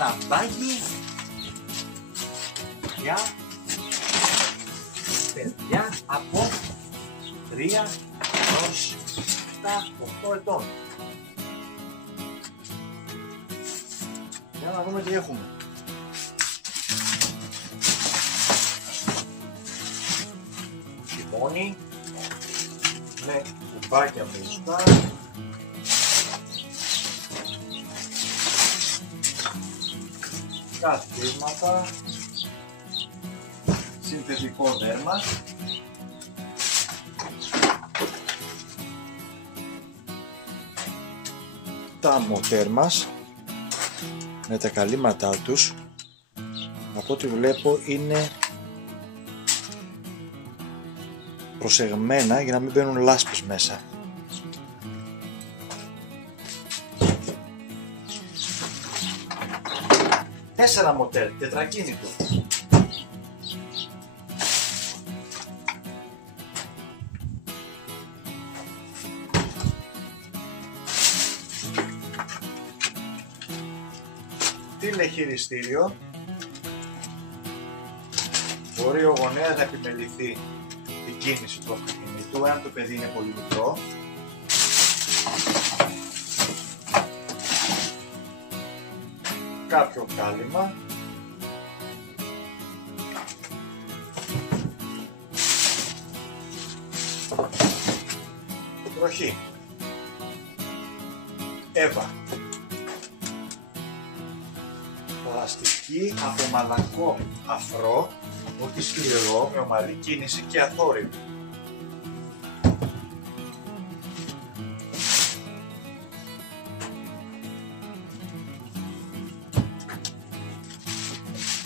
ένα μπάκι για παιδιά από 3 έως 7-8 ετών. Για να δούμε τι έχουμε. Τιμόνι με κουμπάκια μπροστά, καθίσματα, συνθετικό δέρμα, τα μοτέρ μας με τα καλύματά τους. Από ό,τι βλέπω είναι προσεγμένα για να μην μπαίνουν λάσπες μέσα. Τέσσερα μοτέρ, τετρακίνητο. Τηλεχειριστήριο. Μπορεί ο γονέας να επιμεληθεί την κίνηση του αυτοκινήτου, εάν το παιδί είναι πολύ μικρό. Κάποιο κάλυμα. Τροχή. Εύα. Πλαστική από μαλακό αφρό, όχι σκληρό, με ομαλή κίνηση και αθόρυβη.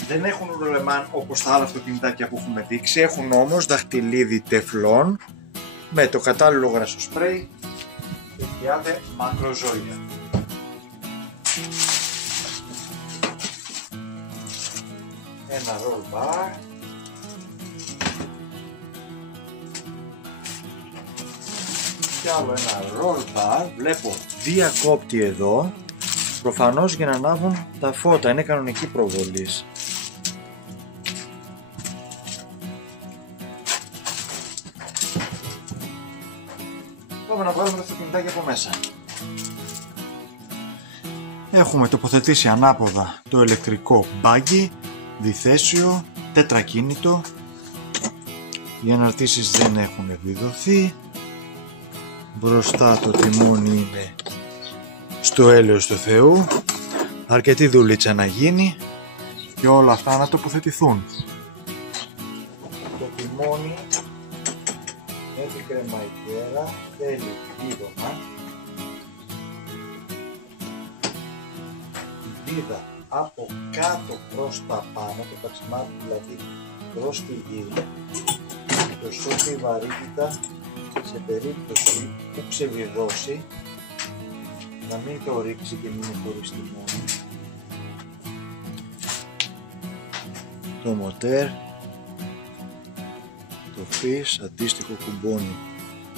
Δεν έχουν ρολεμάν όπως τα άλλα αυτοκινητάκια που έχουμε δείξει, έχουν όμως δαχτυλίδι τεφλόν με το κατάλληλο γρασοσπρέι και χιλιάδε μακροζώια. Ένα roll bar, και άλλο ένα roll bar. Βλέπω διακόπτη εδώ, προφανώς για να ανάβουν τα φώτα, είναι κανονική προβολής. Πάμε να βγάλουμε το αυτοκινητάκι από μέσα. Έχουμε τοποθετήσει ανάποδα το ηλεκτρικό μπάγκι, διθέσιο, τετρακίνητο. Οι αναρτήσεις δεν έχουν επιδοθεί. Μπροστά το τιμόνι είναι στο έλεος του Θεού. Αρκετή δουλίτσα να γίνει και όλα αυτά να τοποθετηθούν. Το τιμόνι έχει κρεμαϊκέρα, θέλει βίδωμα. Η βίδα από κάτω προς τα πάνω, το πατσιμάτι δηλαδή προς τη γη, το σώζει βαρύτητα σε περίπτωση που ξεβιδώσει, να μην το ρίξει και μην είναι χωρίς τιμόνι. Το μοτέρ, το φις, αντίστοιχο κουμπώνει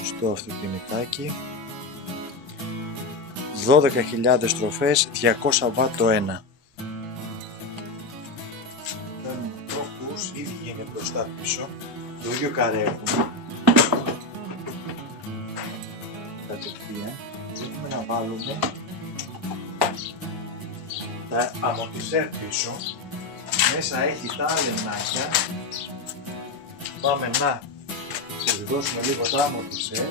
στο αυτοκινητάκι, 12.000 στροφές, 200 W το ένα. Παίρνουμε τρόπους, ήδη είναι μπροστά πίσω, το ίδιο καρέ έχουμε. Κατευθείαν, θέλουμε να βάλουμε τα αμορτισέρ πίσω, μέσα έχει τα αλενάκια. Πάμε να ξεβιδώσουμε λίγο τα αμορτισέρ,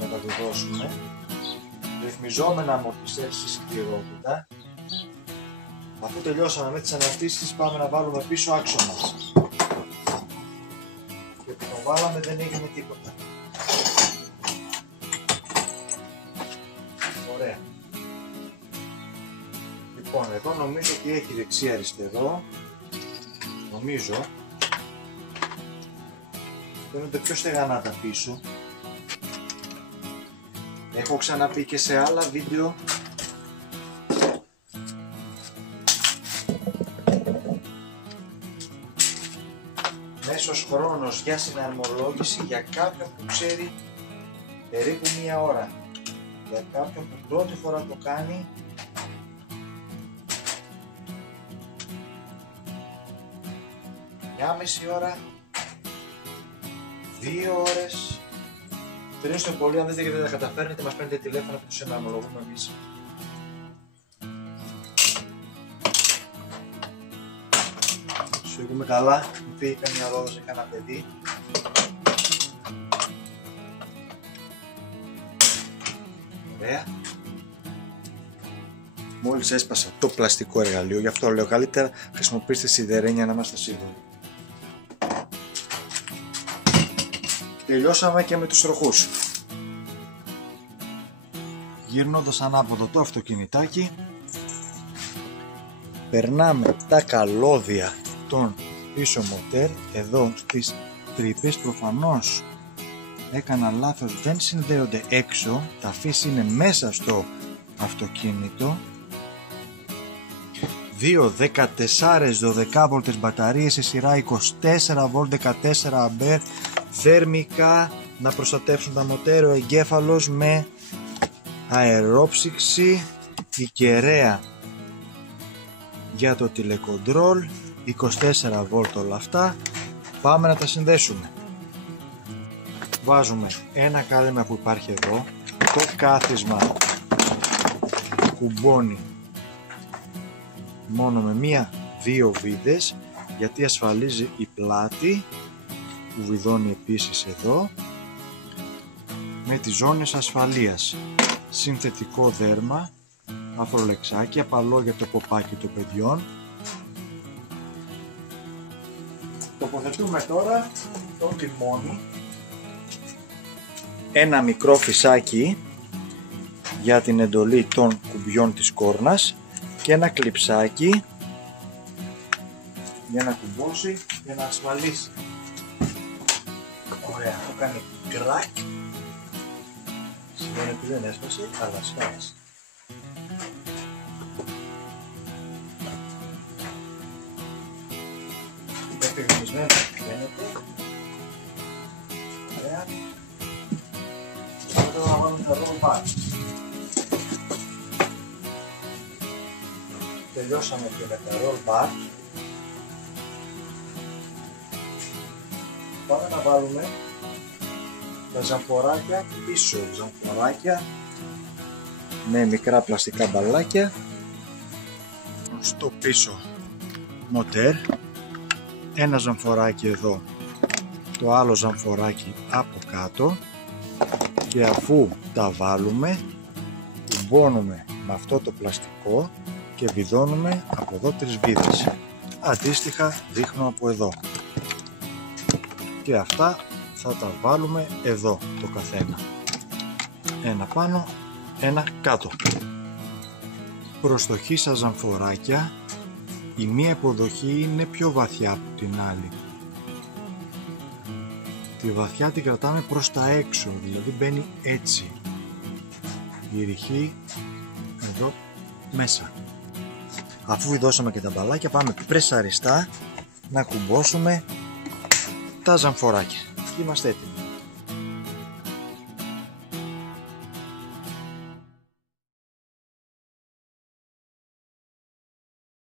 να τα βιδώσουμε, ρυθμιζόμενα αμορτισέρ στη σκληρότητα. Αφού τελειώσαμε με τις αναρτήσεις, πάμε να βάλουμε πίσω άξονας. Και που το βάλαμε δεν έγινε τίποτα. Ωραία. Λοιπόν, εδώ νομίζω ότι έχει δεξί αριστερό. Νομίζω. Φαίνονται πιο στεγανά τα πίσω. Έχω ξαναπεί και σε άλλα βίντεο μέσος χρόνος για συναρμολόγηση για κάποιον που ξέρει περίπου 1 ώρα. Για κάποιον που πρώτη φορά το κάνει μια μισή ώρα, 2 ώρες, 3 το πολύ. Αν δείτε και δεν τα καταφέρνετε, μας παίρνετε τηλέφωνο και τους εναρμολογούμε εμείς. Σου έχουμε καλά, μου πήγε καμιά ρόδα σε κανένα παιδί. Ωραία. Μόλις έσπασα το πλαστικό εργαλείο, γι' αυτό λέω καλύτερα χρησιμοποιήστε σιδερένια να είμαστε σίγουροι. Τελειώσαμε και με τους τροχούς. Γυρνώντας ανάποδο το αυτοκινητάκι, περνάμε τα καλώδια των πίσω μοτέρ εδώ στις τρύπες. Προφανώς έκανα λάθος, δεν συνδέονται έξω, τα φύση είναι μέσα στο αυτοκίνητο. Δύο 14 12V μπαταρίες σε σειρά 24V 14A θερμικά να προστατεύσουν τα μοτέρ, ο εγκέφαλος με αερόψυξη, η κεραία για το τηλεκοντρόλ, 24V όλα αυτά. Πάμε να τα συνδέσουμε. Βάζουμε ένα κάλεμα που υπάρχει εδώ, το κάθισμα κουμπώνει μόνο με μία-δύο βίδες γιατί ασφαλίζει η πλάτη που βιδώνει επίσης εδώ με τις ζώνες ασφαλείας, συνθετικό δέρμα, αφρολεξάκι, απαλό για το ποπάκι των παιδιών. Τοποθετούμε τώρα το τιμόνι, ένα μικρό φυσάκι για την εντολή των κουμπιών της κόρνας και ένα κλειψάκι για να κουμπώσει και να ασφαλίσει. Ωραία, το κάνει κρακ. Σημαίνει ότι δεν έσπασε, αλλά ασφάλισε. Ευθυγραμμισμένο φαίνεται. Ωραία. Τώρα να βάλουμε τα roll bar. Τελειώσαμε και με τα roll bar. Πάμε να βάλουμε τα ζαμφοράκια πίσω, ζαμφοράκια με μικρά πλαστικά μπαλάκια στο πίσω μοτέρ, ένα ζαμφοράκι εδώ, το άλλο ζαμφοράκι από κάτω, και αφού τα βάλουμε κουμπώνουμε με αυτό το πλαστικό και βιδώνουμε από εδώ 3 βίδες, αντίστοιχα δείχνω από εδώ, και αυτά θα τα βάλουμε εδώ το καθένα, ένα πάνω, ένα κάτω. Προστοχή στα ζαμφοράκια, η μία υποδοχή είναι πιο βαθιά από την άλλη. Τη βαθιά την κρατάμε προς τα έξω, δηλαδή μπαίνει έτσι, η ρηχή εδώ μέσα. Αφού βιδώσαμε και τα μπαλάκια, πάμε πρεσαριστά να κουμπώσουμε τα ζαμφοράκια και είμαστε έτοιμοι.